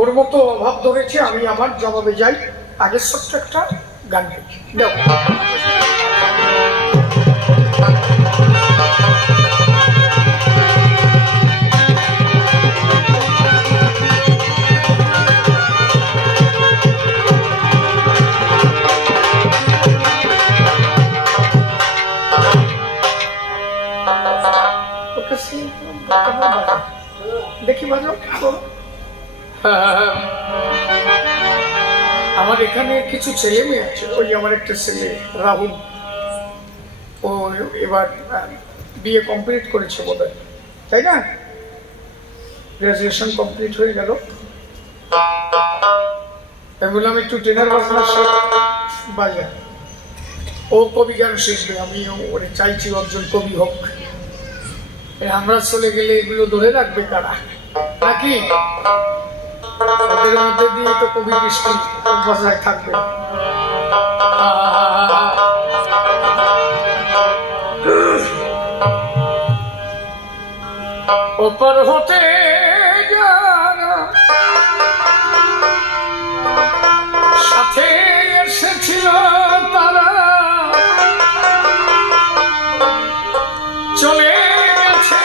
ওর মতো অভাব ধরেছে, আমি আমার জবাবে যাই। আগে ছোট্ট একটা গান লিখি দাও। দেখি বাজাও। আমার এখানে কিছু ছেলে মেয়ে আছে। ওই আমার একটা ছেলে রাহুল, ও এবার বিএ কমপ্লিট করেছে বোধহয়, তাই না? গ্রাজুয়েশন কমপ্লিট হয়ে গেল। আমি বললাম একটু টেনার বাজনা বাজা, ও কবি গান শিখবে, আমিও ওরে চাইছি একজন কবি হোক। আমরা চলে গেলে এগুলো ধরে রাখবে কারা নাকি? ওদের মধ্যে দিয়ে তো কবি কৃষ্ণ বজায় থাকবে। ওপর হতে যারা সাথে এসেছিল তারা চলে গেছে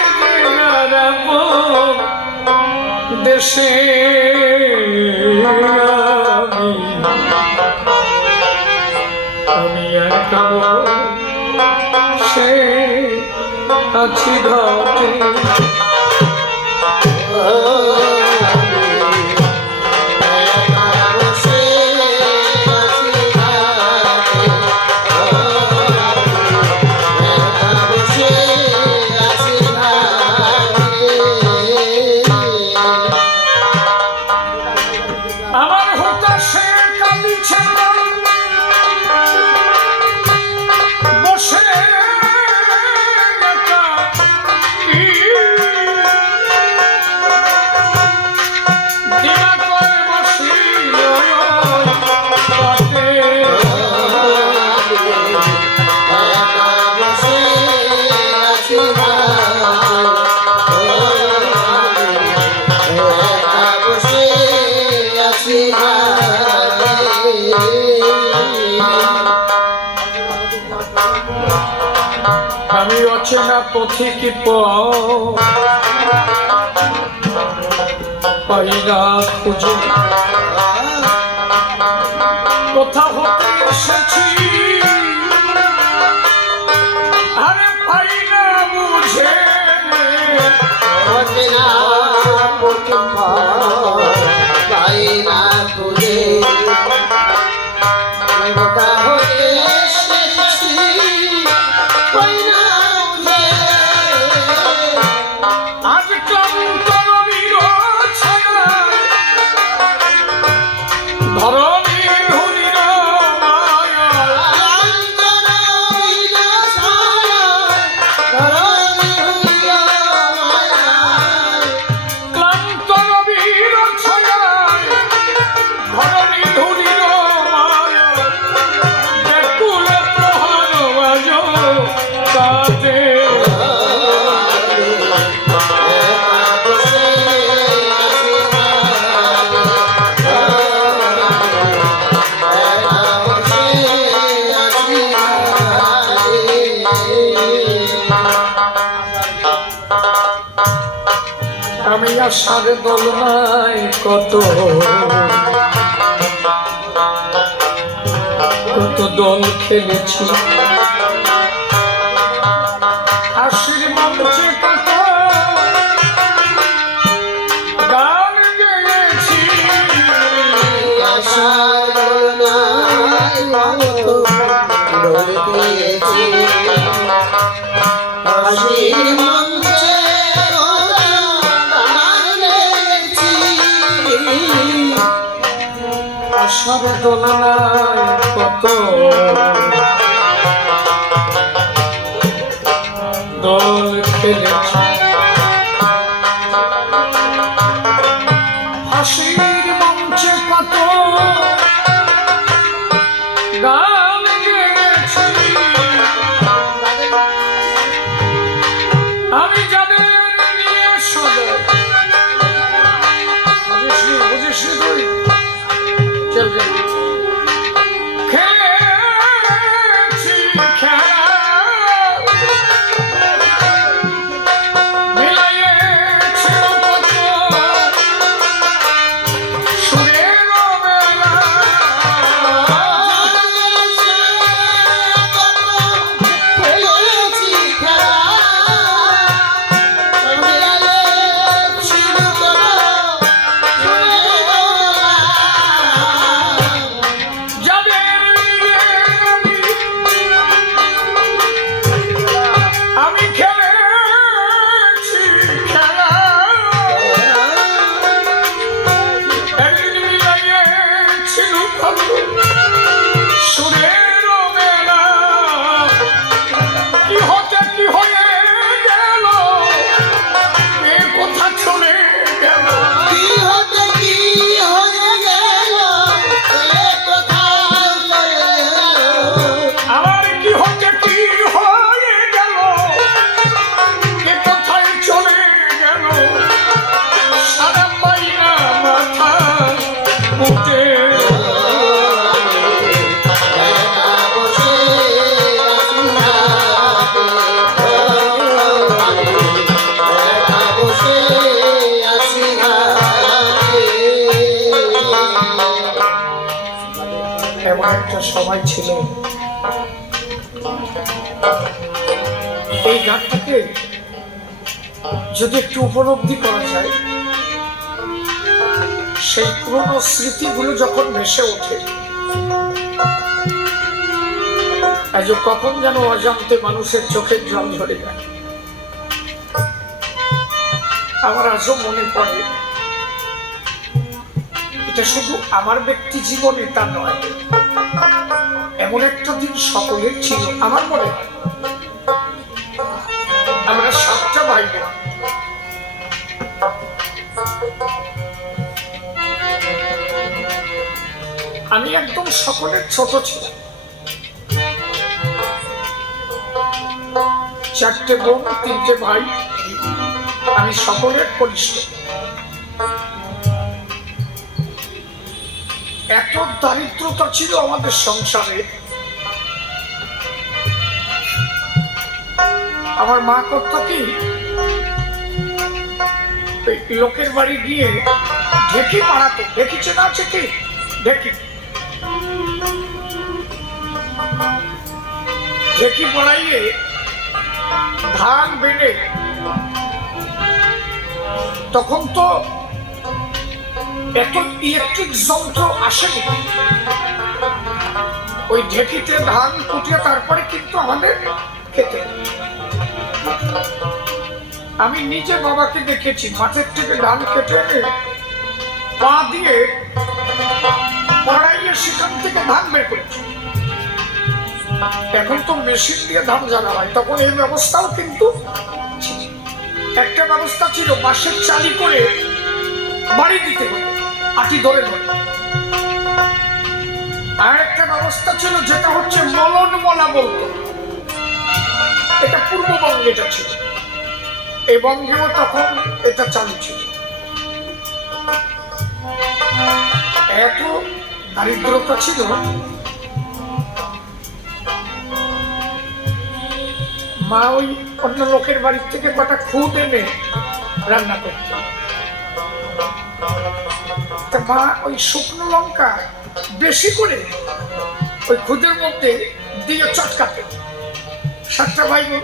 দেশে। আমি একা সে আছি ঘাটে। আমি অচেনা পথিক পাই না খুঁজে, কোথা হতে এসেছি আরে পাই না বুঝে। অচেনা পথিক পাই না খুঁজে, কোথা হতে এসেছি পাই না। আজ ক্লান্ত রবির ছায়া ধরণী ধুলির মায়া, ক্লান্ত রবির ছায়া ধরণী ধুলির মায়া, ব্যাকুল প্রহার বাজ কাজে। আমি আশার দোলনায় কত কত দোল খেলেছি, হাসির মঞ্চে কত গান গেয়েছি। আশার দোলনায় কত দোল খেলেছি, হাসির মঞ্চে আশার দোলনায় কত দোল খেলেছি, হাসির মঞ্চে কত গান গেয়েছি। আমি যাদের নিয়ে সদর বুঝিস এমন একটা সময় ছিল, এই গানটাকে যদি একটু উপলব্ধি করা যায়, সেই পুরনো স্মৃতিগুলো যখন ভেসে ওঠে, আজ কখন যেন অজান্তে মানুষের চোখের জল ঝরে যায়। আমার আজও মনে পড়ে, এটা শুধু আমার ব্যক্তি জীবনে তা নয়, এমন একটা দিন সকলের ছিল। আমার মনে হয় আমরা 7টা ভাই বোন, আমি একদম সকলের ছোট ছিলাম। 4টে বোন, 3টে ভাই, আমি সকলের কনিষ্ঠ। এত দারিদ্রতা ছিল আমাদের সংসারে, আমার মা করতো কি, লোকের বাড়ি গিয়ে ঢেকি পাড়াতো। ঢেকিছে না, আছে কি ঢেকি, ঢেকি পড়াইয়ে ধান বেড়ে, তখন তো এত ইলেকট্রিক যন্ত্র আসেনি, ওই ঢেকিতে ধান কুটিয়ে তারপরে কিন্তু আমাদের খেতে। আমি নিজে বাবাকে দেখেছি মাঠের থেকে ধান কেটে এনে পা দিয়ে পড়াইয়ে সেখান থেকে ধান বের করেছি। এখন তো মেশিন দিয়ে ধান জ্বালা হয়, তখন এই ব্যবস্থাও কিন্তু একটা ব্যবস্থা ছিল, বাঁশের চালি করে বাড়ি দিতে হতো, আটি ধরে ধরে। আর একটা ব্যবস্থা ছিল যেটা হচ্ছে মলন মলা বলতো, এটা পূর্ববঙ্গে এটা ছিল, এই বঙ্গেও তখন এটা চালু ছিল। এত দারিদ্রতা ছিল, মা ওই অন্য লোকের বাড়ির থেকে কটা খুদ এনে রান্না করত। মা ওই শুকনো লঙ্কা বেশি করে ওই খুদের মধ্যে দিয়ে চটকাতে। 7টা ভাই বোন,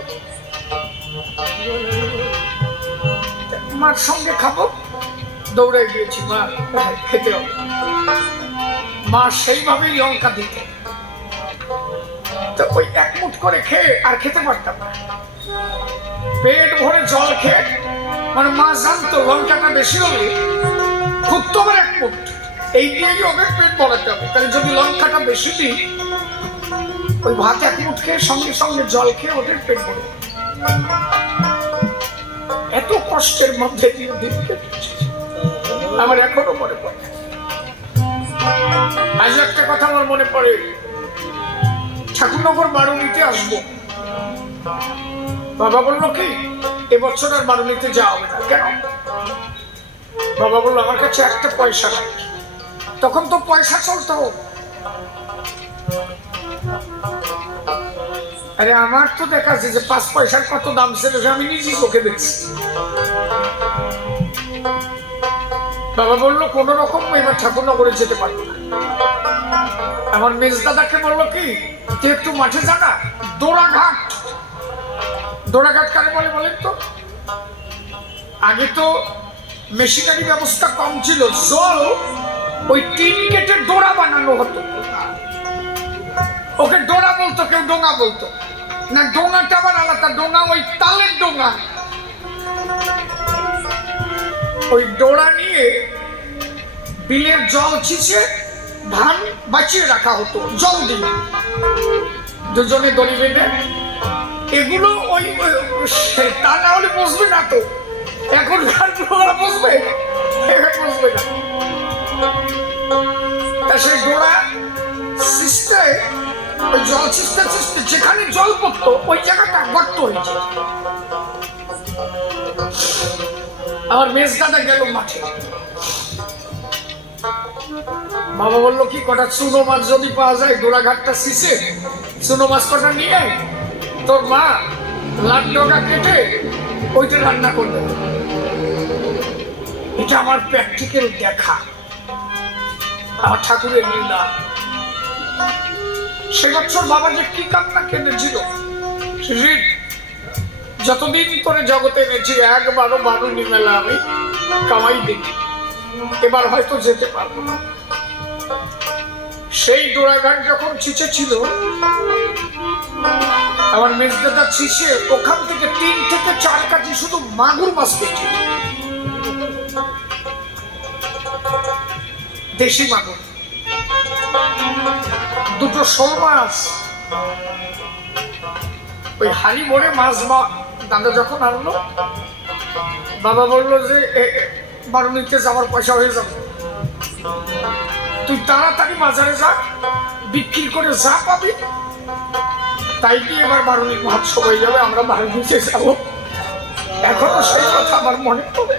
মার সঙ্গে খাবো, দৌড়ে গিয়েছি, মা খেতে হবে। মা সেইভাবেই লঙ্কা দিত, তো ওই 1 মুঠ করে খেয়ে আর খেতে পারতাম না, পেট ভরে জল খেয়ে। মানে মা জানতো লঙ্কাটা বেশি হলে খুব তো আমার 1 মুঠ, এই দিয়েই ওদের পেট ভরাতে হবে। তাহলে যদি লঙ্কাটা বেশি দিই, ওই ভাত 1 মুঠ খেয়ে সঙ্গে সঙ্গে জল খেয়ে ওদের পেট ভরে। এত কষ্টের মধ্যে দিয়ে দিন কেটেছে, আমার এখনো মনে পড়ে। আজ একটা কথা আমার মনে পড়ে, ঠাকুরনগর বারুণীতে আসবো, বাবা বললো কি এবছর আর বারুণীতে যাওয়া হবে না। কেন? বাবা বললো আমার কাছে একটা পয়সা নাই। তখন তো পয়সা চলতো, আরে আমার তো দেখা যাচ্ছে যে 5 পয়সার কত দাম ছিল, আমি নিজেই চোখে দেখছি। বাবা বললো কোন রকম এবার ঠাকুরনগরে যেতে পারবো না। আমার মেজদাদাকে বললো কি তুই একটু মাঠে জানা, দোড়াঘাট। দোড়াঘাট কারে বলে বলেন তো? আগে তো মেশিনারি ব্যবস্থা কম ছিল, জল ওই টিন কেটে ডোরা বানানো হতো, ওকে ডোরা বলতো, কেউ ডোঙা বলতো না। ডোঙাটা আবার আলাদা, ডোঙা ওই তালের ডোঙা। ওই ডোরা নিয়ে বিলের জল ছিঁচে ধান বাঁচিয়ে রাখা হতো, জল দিয়ে দুজনে দড়ি বেঁধে। এগুলো ওই তা না হলে বসবে না তো, এখনকার বসবে বসবে না। সেই ডোরা সিস্টে ওই জল ছিঁচতে ছিঁচতে যেখানে জল পড়তো ওই জায়গাটা গর্ত হয়েছে। আমার মেজদাদা গেল মাঠে, বাবা বললো কি কটা চুনো মাছ যদি পাওয়া যায়, ডোরাঘাটটা ছিঁচে চুনো মাছ কটা নিয়ে তোর মা লাল ডগা কেটে ওইটা রান্না করবে। এটা আমার প্র্যাকটিক্যাল দেখা, আমার ঠাকুরের লীলা। সে বছর বাবা যে কি কান্না কেঁদেছিল, যতদিন করে জগতে এনেছি একবারও বারুনি মেলা আমি কামাই দেখি, এবার হয়তো যেতে পারবো না। সেই ডোরাঘাট যখন চিচে ছিল, আমার মেজদাদা চিচে ওখান থেকে 3 থেকে 4 কাঠি শুধু মাগুর মাছ পেয়েছিল, দেশি মাগুর, 2টো শোল মাছ। ওই হাড়ি ভরে মাছ দাদা যখন আনলো, বাবা বললো যে বারুনিতে যাওয়ার পয়সা হয়ে যাবে, তুই তাড়াতাড়ি বাজারে যা, বিক্রি করে যা পাবি তাই কি এবার বারুনির মহোৎসব হয়ে যাবে, আমরা বারুনিতে যাবো। এখনো সেই কথা আমার মনে পড়ে।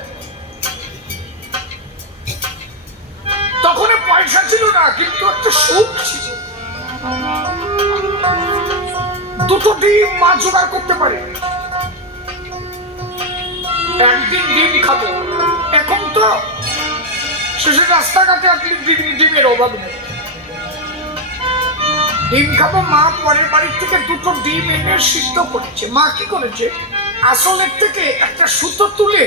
তখন পয়সা ছিল না, কিন্তু একটা সুখ ছিল। 2টো ডিম মা জোগাড় করতে পারে, একদিন ডিম খাবো। এখন তো শেষে রাস্তাঘাটে আপনি ডিমের অভাব নেই, ডিম খাবো। মা পরের বাড়ির থেকে 2টো ডিম এনে সিদ্ধ করেছে। মা কি করেছে, আসলের থেকে একটা সুতো তুলে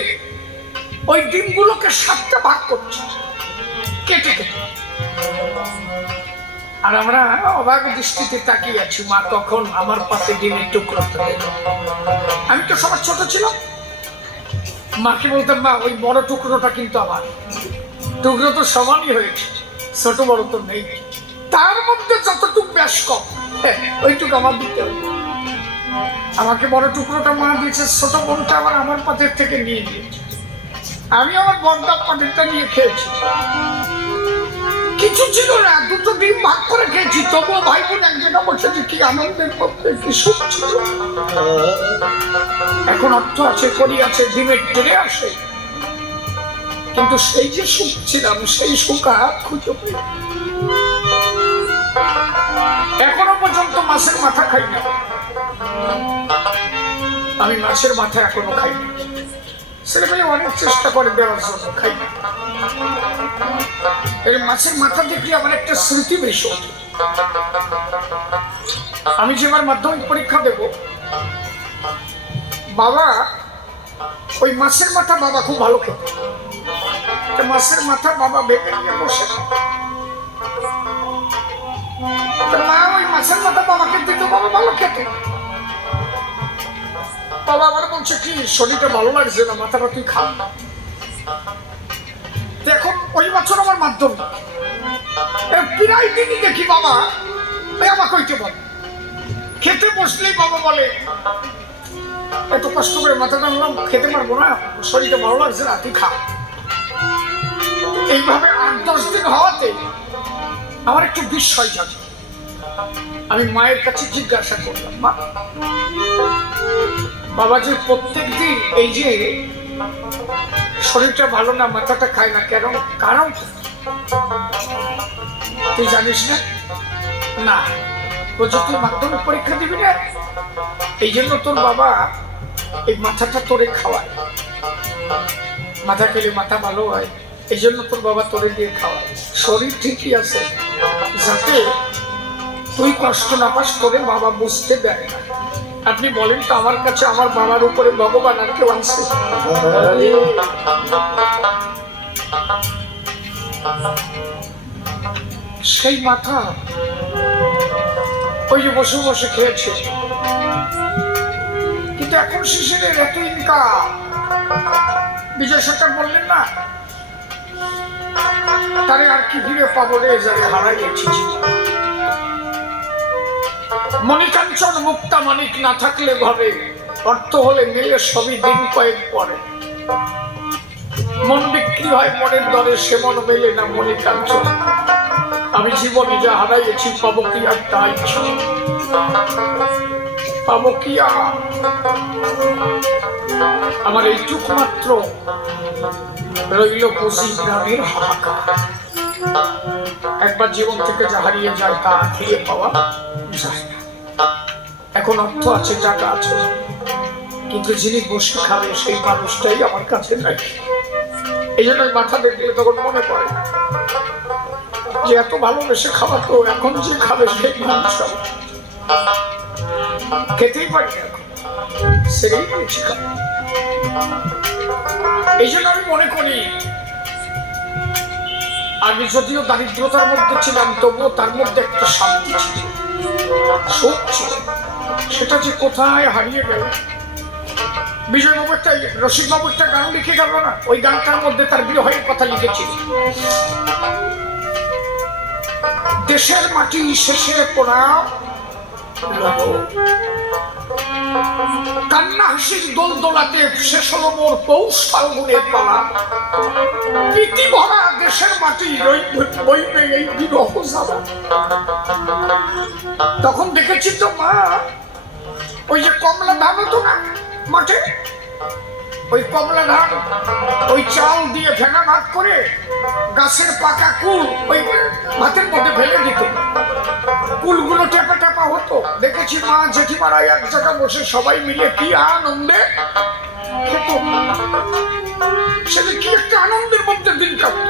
ওই ডিমগুলোকে 7টা ভাগ করছে কেটে কেটে। আর আমরা অবাক দৃষ্টিতে তাকিয়ে আছি, মা কখন আমার পাশে ডিমের টুকরো তুলে। আমি তো সবার ছোট ছিলাম, মাকে বলতাম, মা ওই বড় টুকরোটা কিন্তু আমার, টুকরো তো সমানই হয়েছে, ছোট বড় তো নেই, তার মধ্যে যতটুকু বেশ কম ওইটুকু আমার দিতে হবে। আমাকে বড় টুকরোটা মা দিয়েছে, ছোট বোনটা আবার আমার পাতের থেকে নিয়ে দিয়েছে। আমি আমার বড়দার পাতেরটা নিয়ে খেয়েছি, কিছু ছিল না, 2টো ডিম ভাগ করে খেয়েছি, তবুও ভাই বোন এক জায়গা বসেছে, কি আনন্দের মধ্যে, কি সুখ ছিল। এখন অর্থ আছে, করি আছে, ডিমের টেনে আসে, কিন্তু সেই যে সুখ ছিলাম, সেই সুখ আর খুঁজে পাই। এখনো পর্যন্ত মাছের মাথা খাই না আমি, মাছের মাথা এখনো খাই না। ছেলেমেয়ে অনেক চেষ্টা করে দেওয়ার জন্য, খাই না। এই মাছের মাথা দেখলে আমার একটা স্মৃতি বেশি ওঠে। আমি যেবার মাধ্যমিক পরীক্ষা দেব, বাবা ওই মাছের মাথা, বাবা খুব ভালো খেত, মাছের মাথা বাবা ভেবে নিয়ে বসে, মা ওই মাছের মাথা বাবাকে দিত, বাবা ভালো খেত। বাবা আমার বলছে, কি শরীরটা ভালো লাগছে না, মাথাটা তুই খা। এখন ওই বছর আমার মাধ্যমিক, প্রায় দিনই দেখি বাবা আমাকে কইতে বলে, খেতে বসলেই বাবা বলে, এত কষ্ট করে মাথাটা আনলাম, খেতে পারবো না, শরীরটা ভালো লাগছে না, তুই খা। এইভাবে 8-10 দিন হওয়াতে আমার একটু বিস্ময় জাগে। আমি মায়ের কাছে জিজ্ঞাসা করলাম, মা বাবা যে প্রত্যেক দিন এই যে শরীরটা ভালো না, মাথাটা খায় না, কেন? কারণ তুই জানিস না? না। বলছে, তুই মাধ্যমিক পরীক্ষা দিবি না, এই জন্য তোর বাবা এই মাথাটা তোরে খাওয়ায়, মাথা খেলে মাথা ভালো হয়, এই জন্য তোর বাবা তোরে দিয়ে খাওয়ায়। শরীর ঠিকই আছে, যাতে তুই কষ্ট না পাস, করে বাবা বুঝতে দেয় না। আপনি বলেন তো, আমার কাছে আমার বাবার উপরে ভগবান আর কেউ আছে? সেই মাথা ওই যে বসে বসে খেয়েছে, কিন্তু এখন শিশিরের এত ইনকাম। বিজয় সরকার বললেন না, তারে আর কি ফিরে পাবো রে, যারে হারাই গেছি। মণিকাঞ্চন মুক্তা মানিক না থাকলে ঘরে, অর্থ হলে মেলে সবই দিন কয়েক পরে। মন বিক্রি হয় মনের দরে, সে মন মেলে না মণিকাঞ্চন। আমি জীবনে যা হারাইছি, পাবো কি আর তাই, পাবো কি আর? আমার এইটুক মাত্র রইল পুঁজি, প্রাণের হাহাকার। একবার জীবন থেকে যা হারিয়ে যায়, তা ফিরে পাওয়া যায় না। এখন অর্থ আছে, টাকা আছে, কিন্তু যিনি বসে খাবে সেই মানুষটাই আমার কাছে নাই। এই জন্য মাথা দেখলে তখন মনে পড়ে, যে এত ভালোবেসে খাওয়াতো, এখন যে খাবে সেই মাংস খেতেই পারি এখন, সেটাই পেয়েছি। এই জন্য আমি মনে করি আগে যদিও দারিদ্রতার মধ্যে ছিলাম, তবুও তার মধ্যে একটা শান্তি ছিল, সুখ ছিল, সেটা যে কোথায় হারিয়ে গেল। বিজয়বাবু একটা, রসিকবাবু একটা গান লিখে গেল না, ওই গানটার মধ্যে তার বিরহের কথা লিখেছিল। দেশের মাটি শেষে পোড়া, কান্না হাসির দোল দোলাতে শেষ হলো মোর পৌষ ফাল্গুনের পালা, প্রীতি ভরা দেশের মাটি বইবে এই বিরহ জ্বালা। তখন দেখেছি তো মা, ওই যে কমলা ধান হতো না মাঠে, ওই কমলা ধান ওই চাল দিয়ে ফেনা ভাত করে গাছের পাকা কুল ওই ভাতের মধ্যে ফেলে দিত, কুলগুলো টেপা টেপা হতো। দেখেছি মা জেঠিমারা এক জায়গায় বসে সবাই মিলে কি আনন্দে খেত, সেটা কি একটা আনন্দের মধ্যে দিন কাটত।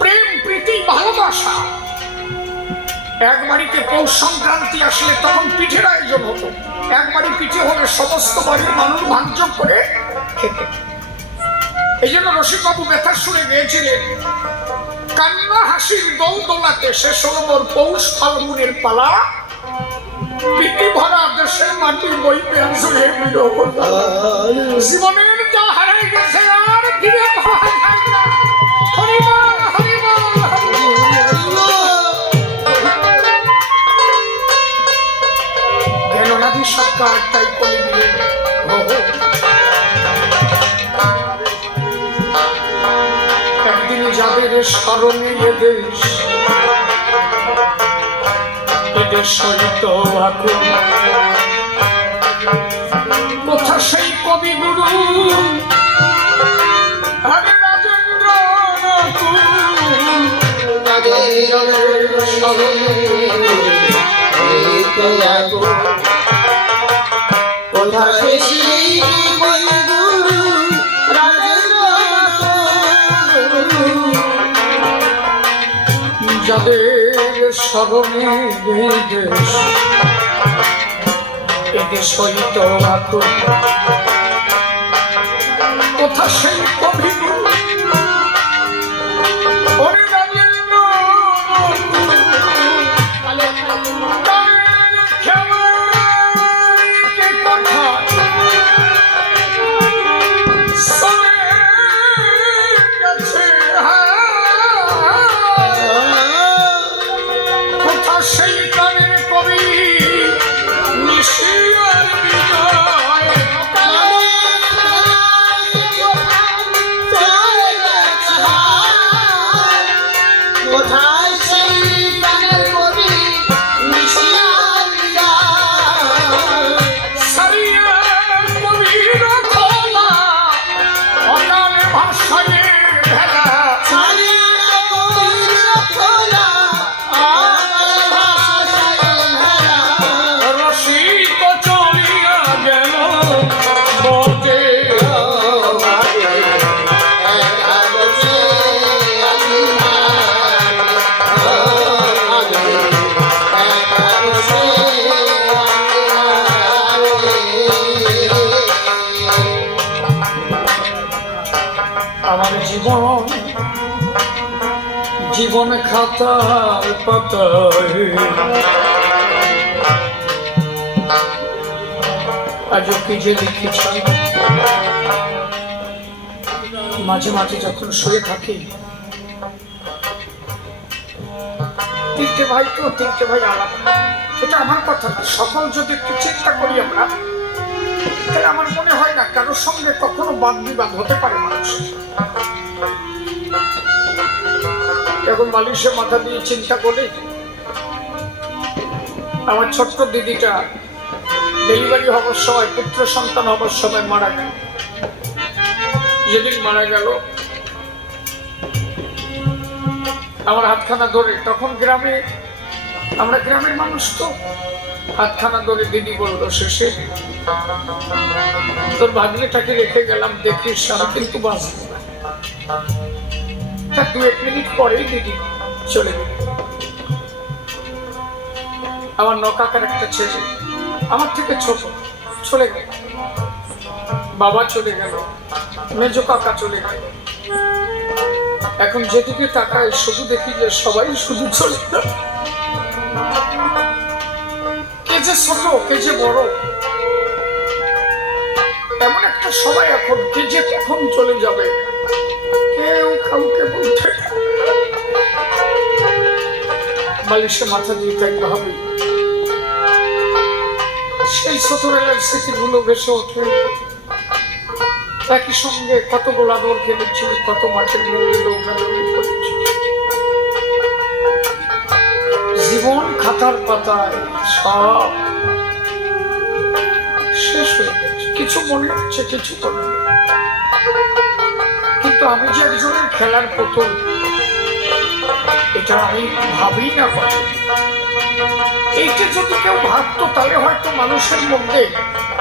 প্রেম প্রীতি ভালোবাসা। এক বাড়িতে পৌষ সংক্রান্তি আসলে তখন পিঠের আয়োজন হতো, এক বাড়ি পিঠে হলে সমস্ত বাড়ির মানুষ ভাঙচুর করে খেতে। এই জন্য রসিকবাবু ব্যথার সুরে গেয়েছিলেন, কান্না হাসির দোল দোলাতে শেষ হলো মোর পৌষ ফাল্গুনের পালা, প্রীতি ভরা দেশের মাটি বইবে জুড়ে বিরহ। জীবনের যা হারাই গেছে আর ফিরে পাওয়া যায় না। হরিবল হরিবল জ্ঞাননাদি সরকার তাই বলে দিলেন, একদিন যাদের স্মরণে এদেশ, এদের সহিত আকুল, কোথা সেই কবিগুরু হরে রাজেন্দ্র নকুল, কোথা সেই কবিগুরু যাদের স্মরণে দেশ, এদের সহিত আকুল, কোথা সেই কবিগুরু হরে রাজেন্দ্র জীবন খাতার পাতায় আজ কি যে লিখেছি। মাঝে মাঝে যখন শুয়ে থাকি, তিনটে ভাই তো তিনটে ভাই আলাদা, এটা আমার কথা না, সকল যদি একটু চিন্তা করি আমরা, তাহলে আমার মনে হয় না কারোর সঙ্গে কখনো বাদ বিবাদ হতে পারে মানুষের। এখন বালিশে মাথা দিয়ে চিন্তা করে আমার ছোট্ট দিদিটা ডেলিভারি হবার সময়, পুত্র সন্তান হবার সময় মারা গেল। যেদিন মারা গেল আমার হাতখানা ধরে, তখন গ্রামে, আমরা গ্রামের মানুষ তো, হাতখানা ধরে দিদি বলল, শেষে তোর ভাগ্নেটাকে রেখে গেলাম, দেখিস আমি কিন্তু বাঁচব না। তার 2-1 মিনিট পরেই দিদি চলে গেল। আমার নকাকার একটা ছেলে আমার থেকে ছোট চলে গেল, বাবা চলে গেল, মেজো কাকা চলে গেল। এখন যেদিকে তাকায় শুধু দেখি যে সবাই শুধু চলে গেল। কে যে ছোট কে যে বড়, এমন একটা সময় এখন কে যে কখন চলে যাবে কেউ কাউকে বলতে। বালিশে মাথা দিয়ে থাকতে হবে। সেই ছোটবেলার স্মৃতিগুলো ভেসে ওঠে। একই সঙ্গে কত গোলা দৌড় খেলেছি, কত মাঠের মধ্যে দৌড়াদৌড়ি করেছি। জীবন খাতার পাতায় সব শেষ হয়ে গেছে। কিছু মনে হচ্ছে, কিছু মনে নেই। কিন্তু আমি যে একজনের খেলার পুতুল, এটা আমি ভাবি না পারি। এইটা যদি কেউ ভাবতো তাহলে হয়তো মানুষের মধ্যে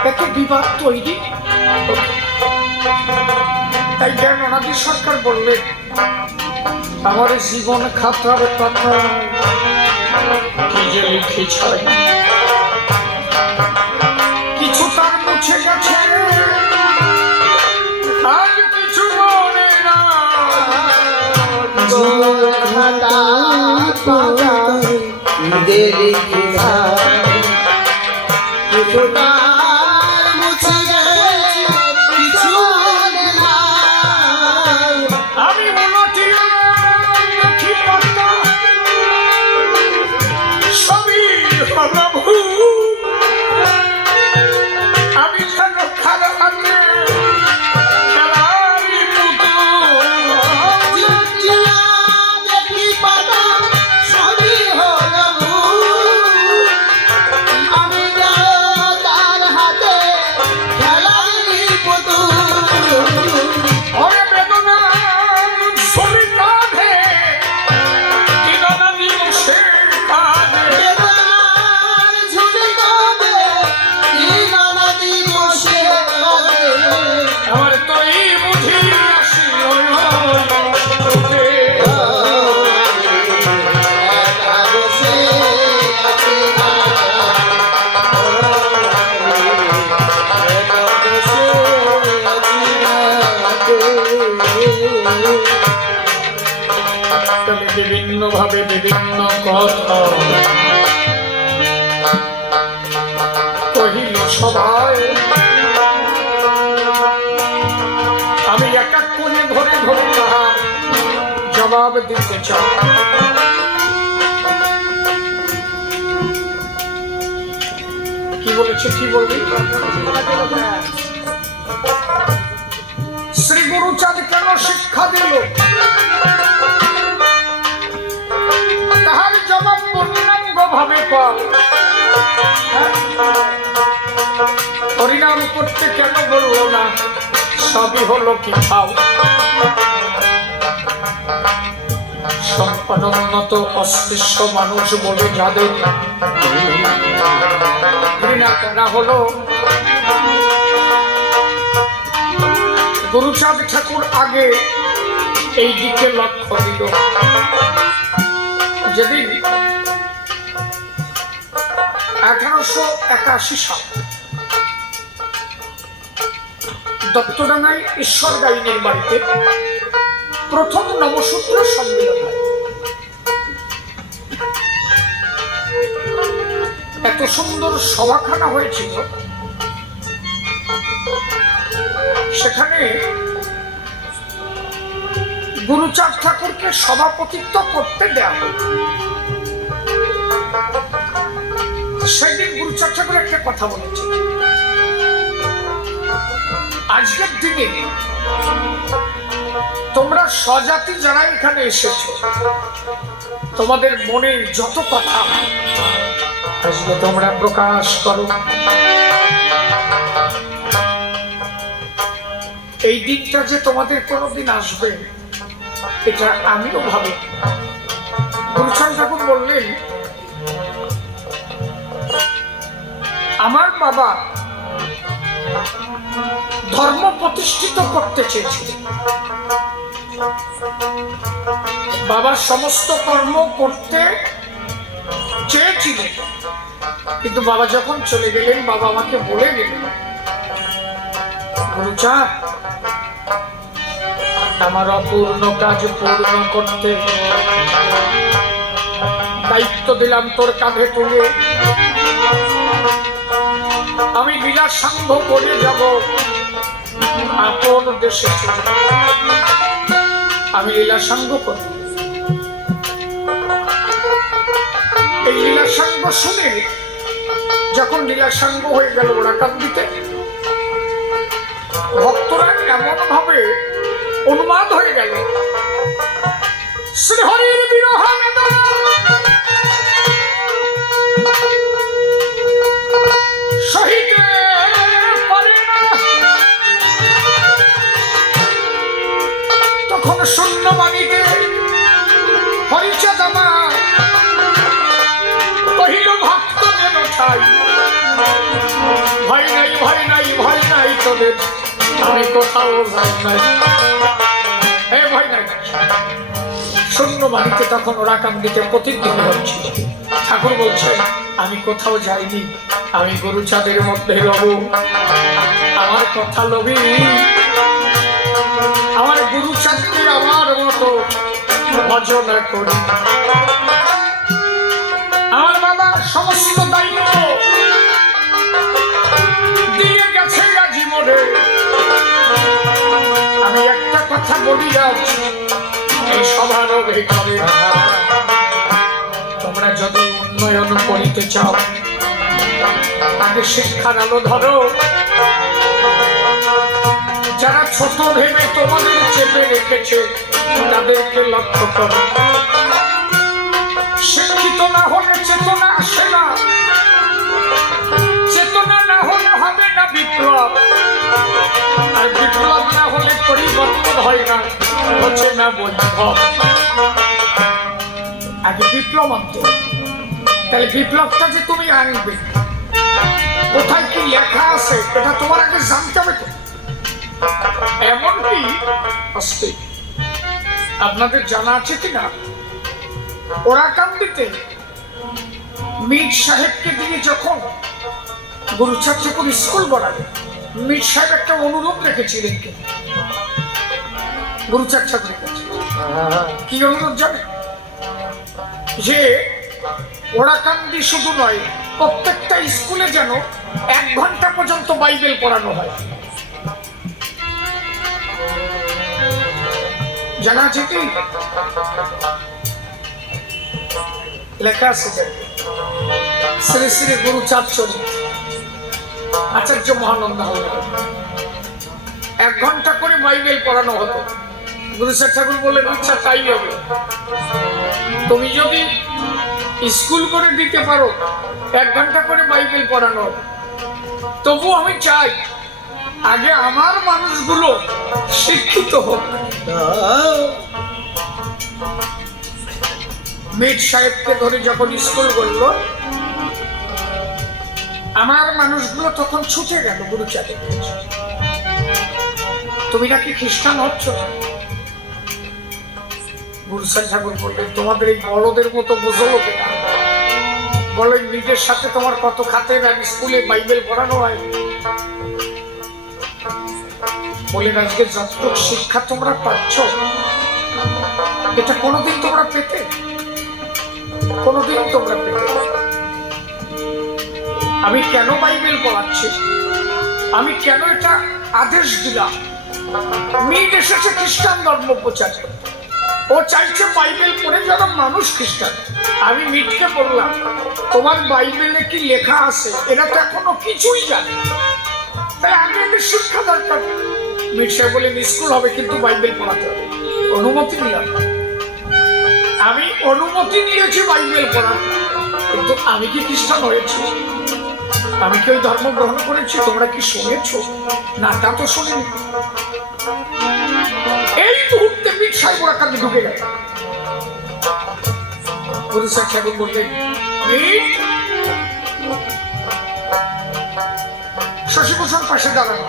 এত বিবাদ তৈরি হতো। তাই জ্ঞান অনাদি সরকার বললেন, আমার জীবন খাতার পাতা কি যে লিখেছাই, কিছু তার মুছে গেছে, আর কিছু মনে না। আমি সবই হলো ভুল। আমি যেন খারাপ খেলারি পুতুল। ওরে বেদনা ছবি কাঁধে, কিনারা দিবসে কাঁধে। আমার তো এই বুঝি আসিল চোখে। তবে বিভিন্ন ভাবে বিভিন্ন কথা কহিল সবাই। আমি এক এক করে ধরে ধরে তাহার জবাব দিতে চাই। কি বলেছে, কি বলবি? শ্রী গুরুচাঁদ কেন শিক্ষা দিল, তাহার জবাব পূর্ণাঙ্গ ভাবে পাও। হরিনাম করতে কেন বললো না, সবই হলো কি খাও। সম্পদোন্নত অস্পৃশ্য মানুষ বলে যাদের ঘৃণা করা হলো, গুরুচাঁদ ঠাকুর আগে এই দিকে লক্ষ্য দিল। যেদিন 1881 সাল দত্তডাঙ্গায় ঈশ্বর গাইনের বাড়িতে প্রথম নবসূত্র সম্মেলন হয়। এত সুন্দর সভাখানা হয়েছিল, সেখানে গুরুচাঁদ ঠাকুরকে সভাপতিত্ব করতে দেওয়া হল। সেদিন গুরুচাঁদ ঠাকুর একটা কথা বলেছে, আজকের দিনে তোমরা স্বজাতি যারা এখানে এসেছো, তোমাদের মনের যত কথা আজকে তোমরা প্রকাশ করো। এই দিনটা যে তোমাদের কোনোদিন আসবে এটা আমিও ভাবি। গুরুচাঁদ ঠাকুর বললেন, আমার বাবা ধর্ম প্রতিষ্ঠিত করতে চেয়েছিলেন, বাবা সমস্ত কর্ম করতে চেয়েছিলেন, কিন্তু বাবা যখন চলে গেলেন বাবা আমাকে বলে গেলেন, গুরুচাঁদ, আমার অপূর্ণ কাজ পূর্ণ করতে দায়িত্ব দিলাম তোর কাঁধে তুলে, আমি লীলা সাঙ্গ করে যাব আপন দেশে চলে। আমি লীলা সাঙ্গ করব। এই লীলা সাঙ্গ শুনে যখন লীলা সাঙ্গ হয়ে গেল ওরাকান্দিতে, ভক্তরা এমন ভাবে উন্মাদ হয়ে গেল, শ্রীহরির বিরহ বেদনা সহিতে পারে না। তখন শূন্য বাণীতে হরিচাঁদ আমার কহিল, ভক্ত যেন ঠাই, ভয় নাই ভয় নাই ভয় নাই তোদের, আমি কোথাও যাই নাই, ভয় নাই। শূন্য বাড়িতে তখন ওরাকান্দিতে প্রতিধ্বনি হচ্ছিল। ঠাকুর বলছেন, আমি কোথাও যাইনি, আমি গুরুচাঁদের মধ্যে রব, আমার কথা লবি, আমার গুরুচাঁদকে আমার মতো ভজনা করি। আমার বাবা সমস্ত দায়িত্ব দিয়ে গেছে আজি মনে, আমি একটা কথা বলি যাচ্ছি এই সভার ভেতরে, তোমরা যদি উন্নয়ন করিতে চাও আগে শিক্ষার আলো ধরো, যারা ছোট ভেবে তোমাদের চেপে রেখেছে তাদেরকে লক্ষ্য করো। শিক্ষিত না হলে চেতনা আসে না, চেতনা না হলে হবে না বিপ্লব, আর বিপ্লব না হলে পরিবর্তন হয় না, হচ্ছে না বৈভব। আগে বিপ্লব আনতে, তাহলে বিপ্লবটা যে তুমি আনবে, কোথায় কি লেখা আছে এটা তোমার আগে জানতে হবে তো। এমনকি আস্তে আপনাদের জানা আছে কিনা, ওরাকান্দিতে মীর সাহেবকে দিয়ে যখন গুরুচাঁদ ঠাকুর স্কুল বানাবে, মীর সাহেব একটা অনুরোধ রেখেছিলেন কি গুরুচাঁদ ঠাকুরের কাছে। কি অনুরোধ জানে? যে ওরাকান্দি শুধু নয়, প্রত্যেকটা স্কুলে যেন 1 ঘন্টা পর্যন্ত বাইবেল পড়ানো হয়। জানা আছে কি? লেখা আছে শ্রী শ্রী গুরুচাঁদ চরিত, আচার্য মহানন্দ হল 1 ঘন্টা করে বাইবেল পড়ানো হতো। গুরুচাঁদ ঠাকুর বললেন, ইচ্ছা তাই হবে, তুমি যদি স্কুল করে দিতে পারো 1 ঘন্টা করে বাইবেল পড়ানো হবে, তবু আমি চাই আগে আমার মানুষগুলো শিক্ষিত হোক। মীর সাহেবকে ধরে যখন স্কুল করলো, আমার মানুষগুলো তখন ছুটে গেল গুরুচাঁদের কাছে, তুমি নাকি খ্রিস্টান হচ্ছ। গুরুচাঁদ ঠাকুর বললেন, তোমাদের এই বড়দের মতো বোঝলো কেনা, বলেন নিজের সাথে তোমার কত খাতের, আর স্কুলে বাইবেল পড়ানো হয়। বলেন আজকে যতটুকু শিক্ষা তোমরা পাচ্ছ, এটা কোনোদিন তোমরা পেতে, কোনোদিন তোমরা পেতে। আমি কেন বাইবেল পড়াচ্ছি, আমি কেন এটা আদেশ দিলাম? মীর এসেছে খ্রিস্টান ধর্ম প্রচার করতে, ও চাইছে বাইবেল পড়ে যেন মানুষ খ্রিস্টান। আমি মীরকে বললাম, তোমার বাইবেলে কি লেখা আছে এরা তো এখনো কিছুই জানে, তাই আগে এদের শিক্ষা দরকার। মীর সাহেব বলেন, স্কুল হবে কিন্তু বাইবেল পড়াতে হবে। অনুমতি নিলাম, আমি অনুমতি নিয়েছি বাইবেল পড়ার, কিন্তু আমি কি খ্রিস্টান হয়েছি? আমি কি ওই ধর্ম গ্রহণ করেছি? তোমরা কি শুনেছ? না, তা তো শুনিনি। এই মুহূর্তে মীর সাহেব ওরাকান্দি ঢুকে গেল। গুরুচাঁদ ঠাকুর বললেন, শশীভূষণ পাশে দাঁড়ানো।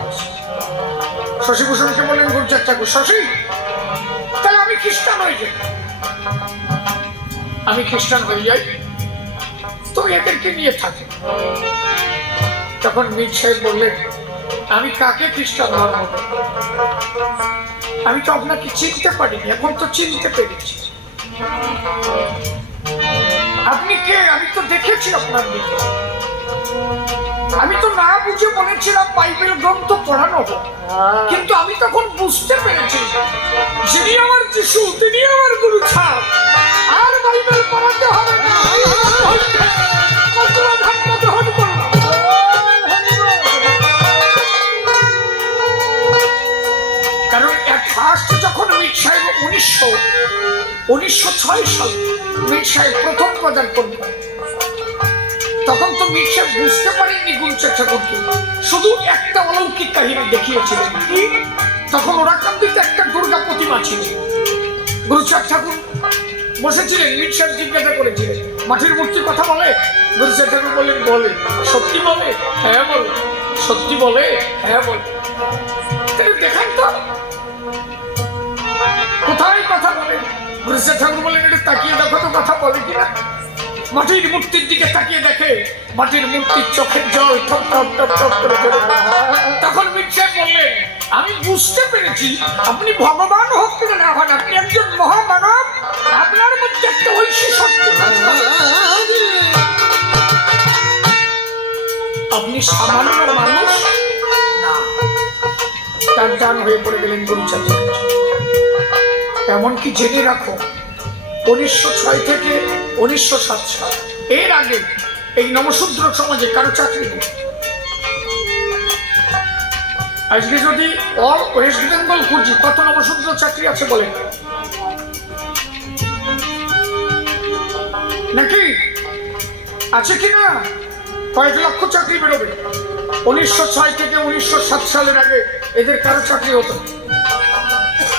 শশীভূষণকে বললেন গুরুচাঁদ ঠাকুর, শশী, তাহলে আমি খ্রিস্টান হয়ে যাই। আমি খ্রিস্টান হয়ে যাই, তুমি এদেরকে নিয়ে থাকি। তখন মীর সাহেব বললেন, আমি কাকে খ্রিস্টান ধর্ম দেব? আমি তো আপনাকে চিনতে পারিনি, এখন তো চিনতে পেরেছি। আপনি কে? আমি তো দেখেছি আপনার দিকে। আমি তো না বুঝে বলেছিলাম বাইবেল গ্রন্থ পড়ানো হোক, কিন্তু আমি তখন বুঝতে পেরেছি যিনি আমার যিশু, তিনি আমার গুরু ছাড়। আর বাইবেল পড়াতে হবে না। কারণ এক ফার্স্ট যখন মীর সাহেব 1906 সালে মীর সাহেব প্রথম পদার্পণ করেন, তখন তো মীর সাহেব বুঝতে পারেননি গুরুচাঁদ ঠাকুরকে, শুধু একটা অলৌকিক কাহিনী দেখিয়েছিলেন। কি? তখন ওরাকান্দিতে একটা দুর্গা প্রতিমা ছিল। গুরুচাঁদ ঠাকুর বসেছিলেন, মীর সাহেব জিজ্ঞাসা করেছিলেন, মাটির মূর্তি কথা বলে? গুরুচাঁদ ঠাকুর বললেন, বলে। সত্যি বলে? হ্যাঁ বলে। সত্যি বলে? হ্যাঁ বলে। তাহলে দেখান তো কোথায় কথা বলে। গুরুচাঁদ ঠাকুর বলেন, এটা তাকিয়ে দেখো তো কথা বলে কিনা। মাটির মূর্তির দিকে তাকিয়ে দেখে মাটির মূর্তির চোখের জল টপ টপ টপ টপ করে ঝরে পড়ে। তখন মীর সাহেব বললেন, আমি বুঝতে পেরেছি আপনি ভগবান হোক কিনা না হন, আপনি একজন মহামানব। আপনার মধ্যে একটা ঐশী শক্তি আছে। আপনি সামান্য মানুষ না। তার দান হয়ে পড়ে গেলেন গুরুচাঁদ। এমনকি জেনে রাখো 1906 থেকে 1907 সাল, এর আগে এই নমশূদ্র সমাজে কারো চাকরি নেই। আজকে যদি অল ওয়েস্ট বেঙ্গল খুঁজি, কত নমশূদ্র চাকরি আছে বলেন? নাকি আছে কিনা? কয়েক লক্ষ চাকরি বেরোবে। 1906 থেকে 1907 সালের আগে এদের কারো চাকরি হতো।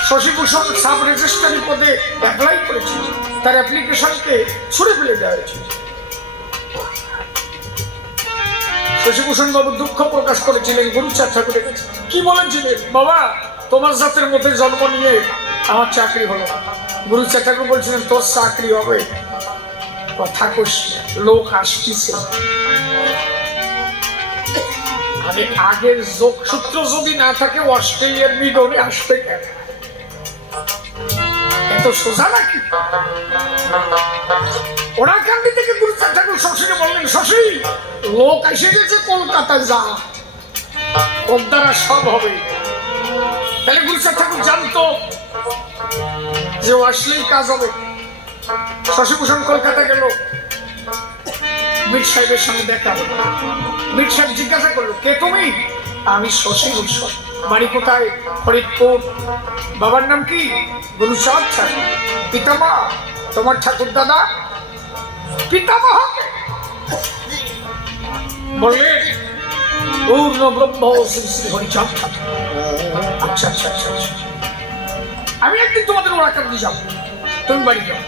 শশীভূষণ সাব রেজিস্ট্রারি পদে অ্যাপ্লাই করেছিল, তার অ্যাপ্লিকেশনকে ছুঁড়ে ফেলে দেওয়া হয়েছিল। শশীভূষণ বাবু দুঃখ প্রকাশ করেছিলেন গুরুচাঁদ ঠাকুরের কাছে। কি বলেছিলেন? বাবা, তোমার জাতের মধ্যে জন্ম নিয়ে আমার চাকরি হলো। গুরুচাঁদ ঠাকুর বলছিলেন, তোর চাকরি হবে কথা কইস, লোক আসতেছে। আগের যোগসূত্র যদি না থাকে অস্ট্রেলিয়ার মিডলে আসবে কেন? এত সোজা নাকি? ওরাকান্দি থেকে গুরুচাঁদ ঠাকুর শশীকে বললেন, শশী, লোক এসে গেছে কলকাতা, যা, ওর দ্বারা সব হবে। তাহলে গুরুচাঁদ ঠাকুর জানতো যে ও আসলেই কাজ হবে। শশীভূষণ কলকাতা গেল, মীর সাহেবের সঙ্গে দেখা হলো। মীর সাহেব জিজ্ঞাসা করলো, কে তুমি? আমি শশীভূষণ। বাড়ি কোথায়? ফরিদপুর। বাবার নাম কি? গুরুচাঁদ ঠাকুর। পিতামহ? তোমার ঠাকুর দাদা পিতামহ। বললেন, পূর্ণ ব্রহ্ম শ্রী শ্রী হরিচাঁদ ঠাকুর। আচ্ছা আচ্ছা আচ্ছা আচ্ছা, আমি একদিন তোমাদের ওরাকান্দি যাবো, তুমি বাড়ি যাও।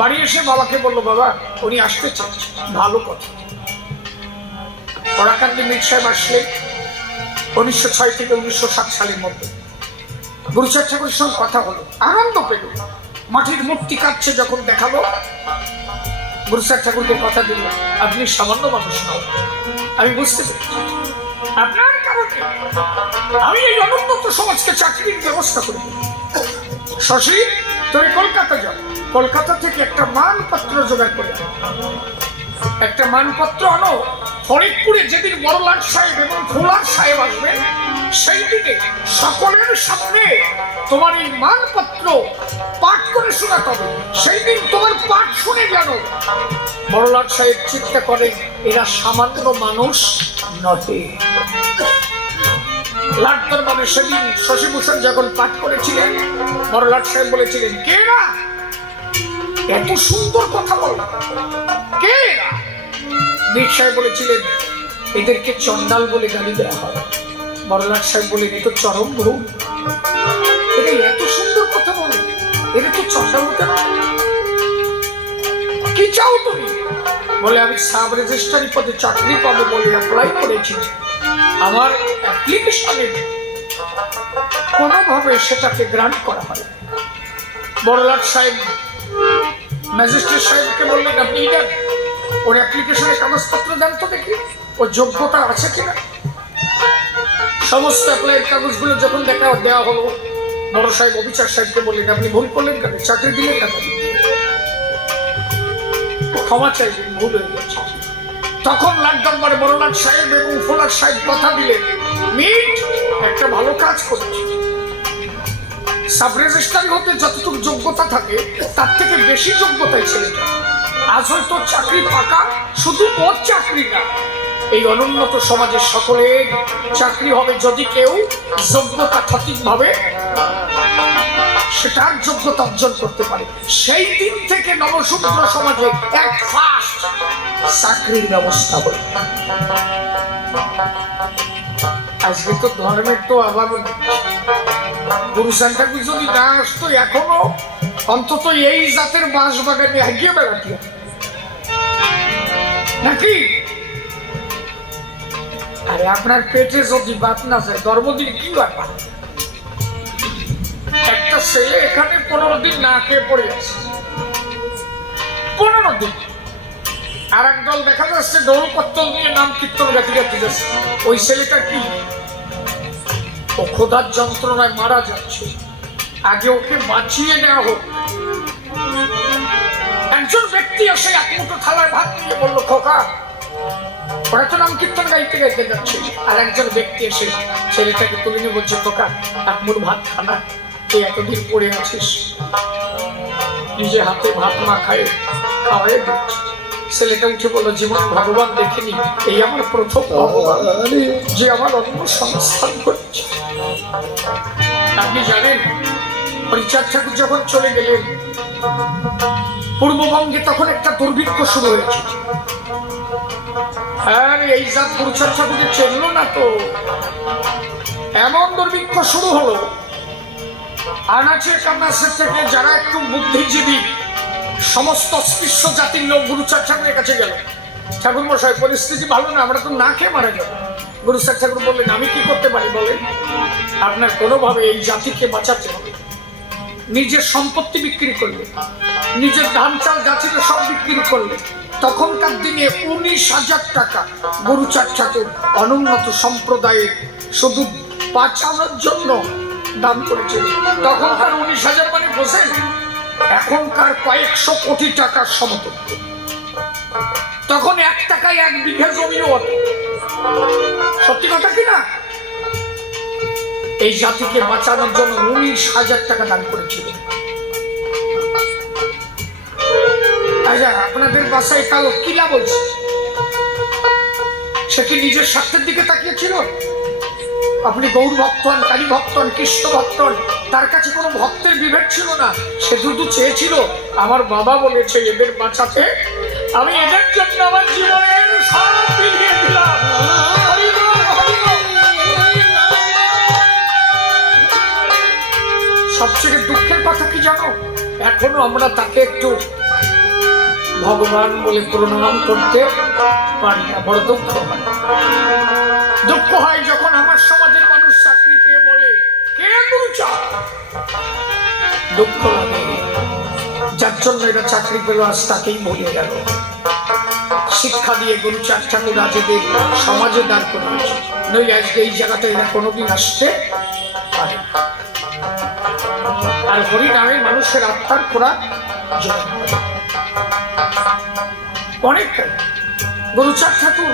বাড়ি এসে বাবাকে বললো, বাবা উনি আসতে চাচ্ছে। ভালো কথা। ওরাকান্দি মীর সাহেব আসলেন 1906 থেকে 1907 সালের মধ্যে। গুরুচাঁদ ঠাকুরের সঙ্গে কথা হলো, আনন্দ পেল। মাটির মূর্তি কাটছে যখন দেখালো, গুরুচাঁদ ঠাকুরকে কথা দিল, আপনি সামান্য মানুষ নন, আমি বুঝতে পেরেছি। আপনার কারণে আমি এই অনুন্নত সমাজকে চাকরির ব্যবস্থা করে দিই। শশী, তুমি কলকাতা যাও, কলকাতা থেকে একটা মানপত্র জোগাড় করে একটা মানপত্র আনো। ফরিদপুরে যেদিন বড়লাট সাহেব এবং ফুলার সাহেব আসবেন, সেই দিকে সকলের সামনে তোমার এই মানপত্র পাঠ করে শোনাতে হবে। সেই দিন তোমার পাঠ শুনে জানো বড়লাট সাহেব চিন্তা করেন, এরা সামান্য মানুষ নহে। লাট দরবারে সেদিন শশীভূষণ যখন পাঠ করেছিলেন, বড়লাট সাহেব বলেছিলেন, কে না এত সুন্দর কথা বল, কে না? মীর সাহেব বলেছিলেন, এদেরকে চন্ডাল বলে গালি দেওয়া হয়। বড়লাট সাহেব বলেন, এ তো চরম ভুল, এরা এত সুন্দর কথা বলে, এরা তো চন্ডাল হতে না। কি চাও তুমি? বলে, আমি সাব রেজিস্ট্রারি পদে চাকরি পাবো বলে অ্যাপ্লাই করেছি। আমার অ্যাপ্লিকেশনে কোনোভাবে সেটাকে গ্রান্ট করা হয়। বড়লাট সাহেব ম্যাজিস্ট্রেট সাহেবকে বললেন, আপনি দেন ওর অ্যাপ্লিকেশনের কাগজপত্র দেন তো দেখি ওর যোগ্যতা আছে কিনা। সমস্ত অ্যাপ্লাইয়ের কাগজগুলো যখন দেওয়া হলো, বড় সাহেব অফিসার সাহেবকে বললেন, আপনি ভুল করলেন কেন, চাকরি দিলেন কেন? ক্ষমা চাইবেন, ভুল হয়ে গেছে। তখন লাট দরবারে বড়লাট সাহেব এবং ফোলাট সাহেব কথা দিলেন, মিট একটা ভালো কাজ করছি, সাব রেজিস্ট্রার হতে যতটুকু যোগ্যতা থাকে তার থেকে বেশি যোগ্যতাই ছেলেটা। আজ হয়তো চাকরি পাকা, শুধু ওর চাকরি না, এই অনুন্নত সমাজের সকলের চাকরি হবে যদি কেউ যোগ্যতা সঠিকভাবে সেটার যোগ্যতা অর্জন করতে পারে। সেই দিন থেকে নবশূদ্র সমাজে এক ফার্স্ট চাকরির ব্যবস্থা হল। আজকে তো ধর্মের তো আবার গুরু ঠাকুর যদি না আসতো, এখনো অন্তত এই জাতের বাঁশ বাগানে হাগিয়ে বেড়াতে নাকি। আরে আপনার পেটে যদি বাত না যায়, ধর্ম দিন কি ব্যাপার? একটা ছেলে এখানে 15 দিন না খেয়ে পড়ে আছে, 15 দিন। আর একদল দেখা যাচ্ছে ঢোল কত্তল নিয়ে নাম কীর্তন গাতি গাতি যাচ্ছে। ওই ছেলেটা কি ও ক্ষুধার যন্ত্রণায় মারা যাচ্ছে, আগে ওকে বাঁচিয়ে নেওয়া হোক। একজন ব্যক্তি এসে এক মুঠো থালায় ভাত নিয়ে বললো, খোকা ওরা তো নাম কীর্তন গাইতে গাইতে যাচ্ছে। আর একজন ব্যক্তি এসে ছেলেটাকে তুলে নিয়ে বলছে, খোকা এক মুঠো ভাত খানা, তুই এতদিন পড়ে আছিস, নিজে হাতে ভাত মা খায় খাওয়াই দিচ্ছে। ছেলেটা উঠে বললো, জীবন ভগবান দেখিনি, এই আমার প্রথম ভগবান যে আমার অন্য সংস্থান করছে। আপনি জানেন হরিচাঁদ ঠাকুর যখন চলে গেলেন, পূর্ববঙ্গে তখন একটা দুর্ভিক্ষ শুরু হয়েছে। আর এই জাত গুরুচাঁদ ঠাকুরকে চেনল না তো, এমন দুর্ভিক্ষ শুরু হলো, আনাচে কানাচের থেকে যারা একটু বুদ্ধিজীবী সমস্ত অস্পৃশ্য জাতির লোক গুরুচাঁদ ঠাকুরের কাছে গেল, ঠাকুর মশাই পরিস্থিতি ভালো না, আমরা তো না খেয়ে মারা যাবো। গুরুচাঁদ ঠাকুর বললেন, আমি কি করতে পারি বলেন? আপনার কোনোভাবে এই জাতিকে বাঁচাতে হবে। নিজের সম্পত্তি বিক্রি করলে, নিজের ধান চাল যা ছিল সব বিক্রি করলে। তখনকার দিনে 19,000 টাকা গুরুচাঁদ ঠাকুর অনুন্নত সম্প্রদায়ের শুধু বাঁচানোর জন্য দান করেছিল। তখনকার 19,000 মানে বোঝেন, এখনকার কয়েকশো কোটি টাকার সমতুল্য। তখন 1 টাকায় 1 বিঘা জমিও হতো। সত্যি কথা কিনা? এই জাতিকে বাঁচানোর জন্য 19,000 টাকা দান করেছিল। আচ্ছা, আপনাদের বাসায় কালো কিলা বলছে, সে কি নিজের স্বার্থের দিকে তাকিয়েছিল? আপনি গৌর ভক্ত হন, কালী ভক্ত হন, কৃষ্ণ ভক্ত হন, তার কাছে কোনো ভক্তের বিভেদ ছিল না। সে শুধু চেয়েছিল, আমার বাবা বলেছে এদের বাঁচাতে, আমি এদের জন্য আমার জীবনের সব বিলিয়ে দিলাম। সবচেয়ে দুঃখের কথা কি জানো, এখনো আমরা তাকে একটু ভগবান বলে প্রণাম করতে পারি না। বড় দুঃখ হয়। দুঃখ হয় যখন আমার সমাজের মানুষ চাকরি পেয়ে বলে, কে গুরুচাঁদ? দুঃখ লাগে, যার জন্য এরা চাকরি পেল আজ তাকেই ভুলে গেল। শিক্ষা দিয়ে গুরুচাঁদ ঠাকুর আজ এদের সমাজে দাঁড় করেছে, নই আজকে এই জায়গাটা এরা কোনোদিন আসতে পারে না। আর হরি নামে মানুষের আত্মার খোরাক অনেক। গুরুচাঁদ ঠাকুর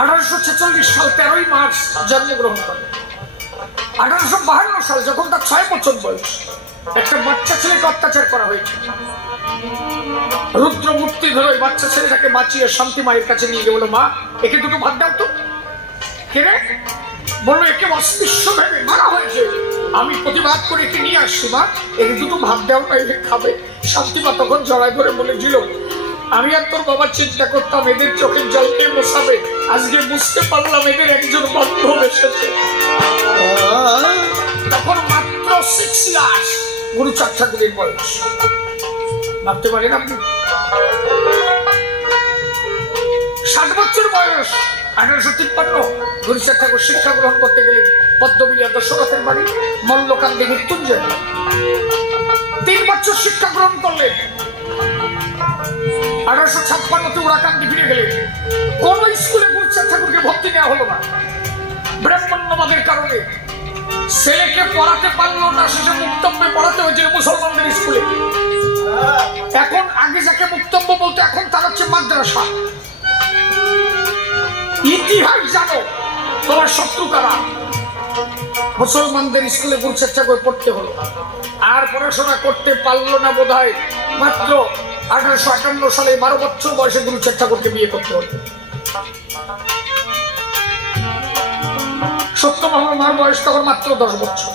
1846 সাল 13ই মার্চ জন্মগ্রহণ করেন। 1852 সাল যখন তার 6 বছর বয়স, একটা বাচ্চা ছেলেকে অত্যাচার করা হয়েছে। রুদ্রমূর্তি ধরে ওই বাচ্চা ছেলেটাকে বাঁচিয়ে শান্তি মায়ের কাছে নিয়ে গিয়ে বললো, মা একে দুটো ভাত দাও তো। কেন? বললো, একে অস্পৃশ্য ভেবে মারা হয়েছে, আমি প্রতিবাদ করে একে নিয়ে আসছি, মা একে দুটো ভাত দাও না, একে খাবে। শান্তিমা তখন জড়াই ধরে বলেছিল, আমি আর তোর বাবা চিন্তা করতাম এদের চোখের জলকে মোছাবে, আজকে বুঝতে পারলাম এদের একজন বান্ধব এসেছে। তখন মাত্র 6 ইয়ার্স গুরুচাঁদ ঠাকুরের বয়স। ভাবতে পারেন আপনি, 60 বছর বয়স। 1853 গুরুচাঁদ ঠাকুর শিক্ষা গ্রহণ করতে গেলেন পদ্মবিলিয়া দশরথের বাড়ি মল্লকান্দি মৃত্যুঞ্জয়। 1856 ওরাকান্দি ফিরে গেলেন। কোন স্কুলে গুরুচাঁদ ঠাকুরকে ভর্তি নেওয়া হলো না, ব্রাহ্মণ্যবাদের কারণে। ছেলেকে পড়াতে পারলো না, শেষে মুক্তব্য পড়াতে হয়েছিল মুসলমানদের স্কুলে। এখন আগে যাকে মুক্তব্য বলতো, এখন তার হচ্ছে মাদ্রাসা। ইতিহাস জানো তোমার শত্রু কারা। মুসলমানদের স্কুলে গুরুচাঁদ ঠাকুর পড়তে হলো, আর পড়াশোনা করতে পারলো না বোধহয়। মাত্র 1858 সালে 12 বছর বয়সে গুরুচাঁদ ঠাকুরকে বিয়ে করতে হলো। সত্যভামার মার বয়স তখন মাত্র 10 বছর।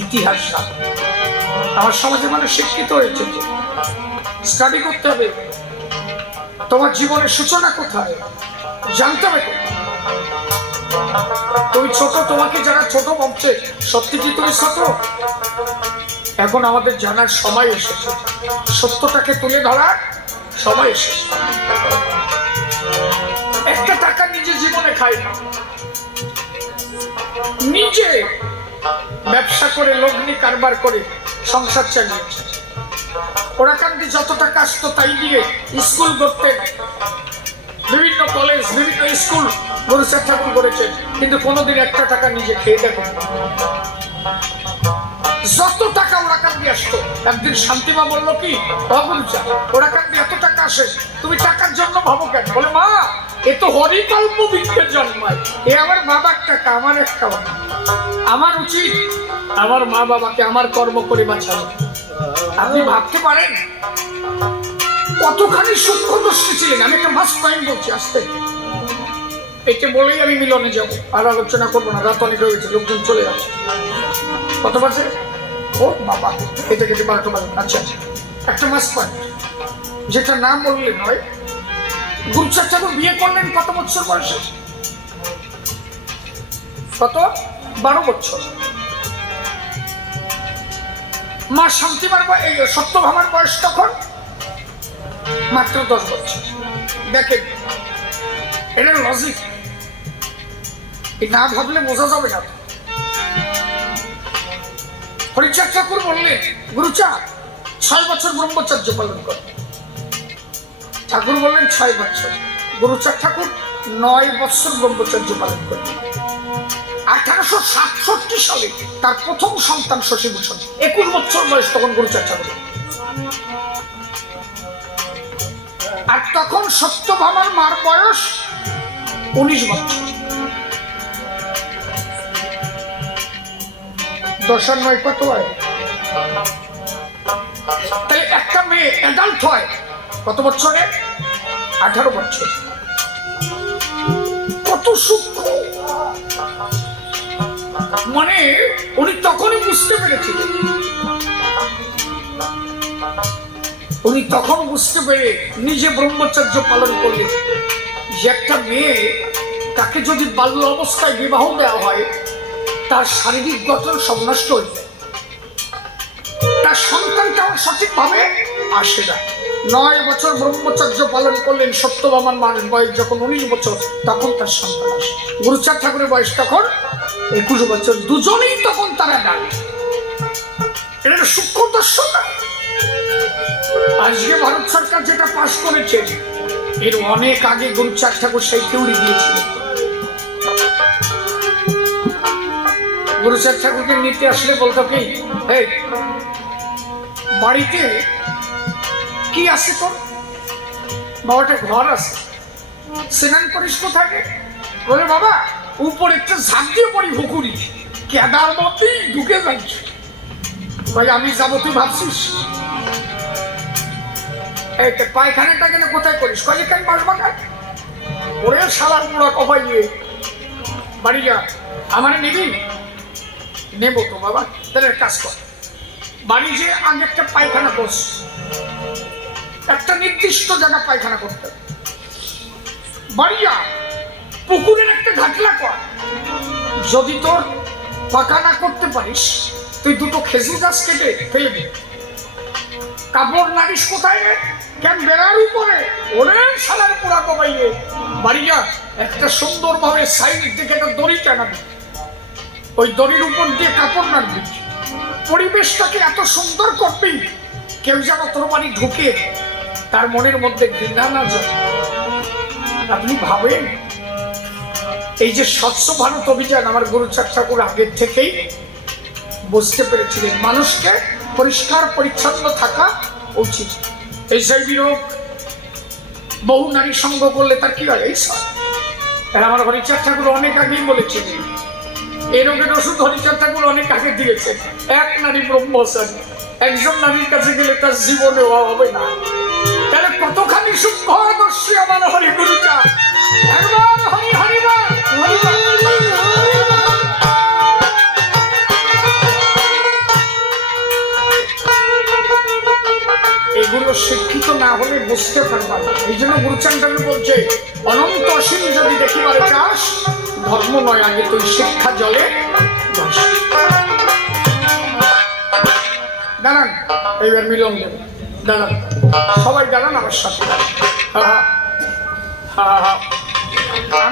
ইতিহাস আমার সমাজে মানুষ শিক্ষিত হয়েছে, স্টাডি করতে হবে। তোমার জীবনের সূচনা কোথায় জানতে হবে। তুমি ছোট, তোমাকে যারা ছোট ভাবছে, সত্যি কি তুমি ছোট? এখন আমাদের জানার সময় এসেছে, সত্যটাকে তুলে ধরার সময় এসেছে। একটা টাকা নিজে জীবনে খাই না, নিজে ব্যবসা করে লগ্নি কারবার করে সংসার চালিয়েছে। ওরাকান্দি যত টাকা আসতো তাই দিয়ে স্কুল করতেন, বিভিন্ন কলেজ, বিভিন্ন স্কুল গুরুচাঁদ ঠাকুর করেছেন, কিন্তু কোনোদিন একটা টাকা নিজে খেয়ে দেখেন। যত টাকা ওরাকান্দি আসতো, একদিন শান্তিমা বললো কি, গুরুচাঁদ ওরাকান্দি এত টাকা আসে, তুমি টাকার জন্য ভাবো কেন? বলে মা, এ তো হরিকল্প বৃক্ষের জন্মায়, এ আমার বাবার টাকা, আমার একটা। আমার উচিত আমার মা বাবাকে আমার কর্ম করে বাঁচানো। আপনি ভাবতে পারেন কতখানি সূক্ষ্মদর্শী ছিলেন। আমি একটা মাস পয়েন্ট বলছি, আসতে এটা বলেই আমি মিলনে যাব, আর আলোচনা করবো না, রাত অনেক হয়ে গেছে, লোকজন চলে যাচ্ছে। কত বাজে? ও বাবা, এটা কেটে 12টা বাজে। আচ্ছা, একটা মাস পয়েন্ট যেটা নাম বললে নয়। গুরুচাঁদ ঠাকুর বিয়ে করলেন কত বছর বয়সে? কত? 12 বছর। মা শান্তিমার সত্যভামার বয়স তখন মাত্র 10 বছর। দেখেন, এটা লজিক, না ভাবলে বোঝা যাবে না। হরিচাঁদ ঠাকুর বললেন, গুরুচাঁদ 6 বছর ব্রহ্মচর্য পালন কর। ঠাকুর বললেন 6 বছর। গুরুচাঁদ ঠাকুর 9 বছর ব্রহ্মচর্য পালন করলেন। 1867 সালে তার প্রথম সন্তান শশীভূষণ, 21 বছর বয়স তখন গুরুচাঁদ ঠাকুর। আর তখন সত্যভামার মার বয়স 19 বছর। 10 আর 9 কত হয়? তাই একটা মেয়ে অ্যাডাল্ট হয় কত বছরে? 18 বছর। কত সূক্ষ্ম, মানে উনি তখনই বুঝতে পেরেছিলেন। উনি তখন বুঝতে পেরে নিজে ব্রহ্মচর্য পালন করলেন যে একটা মেয়ে, তাকে যদি বাল্য অবস্থায় বিবাহ দেওয়া হয়, তার শারীরিক গঠন সব নষ্ট হয়ে যায়, তার সন্তানটাও সঠিকভাবে আসে না। 9 বছর ব্রহ্মচর্য পালন করলেন। সত্যভামার মার বয়স যখন 19 বছর, তখন তার সন্তান আসে। গুরুচাঁদ ঠাকুরের বয়স তখন 21 বছর। দুজনেই তখন তারা ডাক। এটা সূক্ষ্ম দর্শন না? আজকে ভারত সরকার যেটা পাশ করেছে, এর অনেক আগে গুরুচাঁদ ঠাকুর সেই থিওরি দিয়েছিলেন। গুরুচাঁদ ঠাকুরকে নিতে আসলে বলতো কি, এই বাড়িতে কি আছে তোর? বাবাটা ঘর আছে, স্নান করিস কোথায়? বলে বাবা, উপরে একটা ঝাঁপ দিয়ে পড়ি পুকুরি, কেদার মধ্যেই ঢুকে যাচ্ছি। ভাই আমি যাবো, তুই ভাবছিস? এই পায়খানাটা কেন কোথায় করিস? কয়ে কেন বাসবাগান ওরে শালার মুড়া কপাই নিয়ে বাড়ি যা, আমার নিবি? নেবো তো বাবা। তাহলে কাজ কর, বাড়ি যে আগে একটা পায়খানা করস, একটা নির্দিষ্ট জায়গা পায়খানা করতে হবে। বাড়ি যা, পুকুরের একটা ঘাটলা কর। যদি তোর পায়খানা করতে পারিস, তুই 2টো খেজুর গাছ কেটে ফেলে দিবি। কাপড় নারিস কোথায়? কেন বেড়ার উপরে? ওরে শালার পোড়া কমাইলে বাড়ি যা, একটা সুন্দর ভাবে সাইড থেকে একটা দড়ি টানাবি, ওই দড়ির উপর দিয়ে কাপড় নাড়বি, পরিবেশটাকে এত সুন্দর করবি কেউ যেন তোর বাড়ি ঢুকে তার মনের মধ্যে ঘৃণা না যায়। আপনি ভাবেন এই যে স্বচ্ছ ভারত অভিযান, আমার গুরুচাঁদ ঠাকুর আগের থেকেই বুঝতে পেরেছিলেন মানুষকে পরিষ্কার পরিচ্ছন্ন থাকা উচিত। এই সেই বিরোগ বহু নারী সঙ্গ করলে তার কি হয়? এই আমার হরিচাঁদ ঠাকুর অনেক আগেই বলেছিলেন, এই রোগের ওষুধ হরিচাঁদ ঠাকুর অনেক আগে দিয়েছেন। এক নারী ব্রহ্মচারী, একজন নারীর কাছে গেলে তার জীবনে হবে না। তাহলে কতখানি সূক্ষ্মদর্শী আমার হরি গুরুচাঁদ। একবার হরি হরিবার এগুলো শিক্ষিত না হলে বুঝতে পারবা না। এই জন্য গুরুচাঁদ ঠাকুর বলছে, অনন্ত অসীম যদি দেখিবার চাস, ধর্ম নয় আগে তুই শিক্ষা জলে ভাস। দাঁড়ান, এইবার মিলন দেব। দাঁড়ান, সবাই দাঁড়ান আমার সাথে। হা হা হা হা।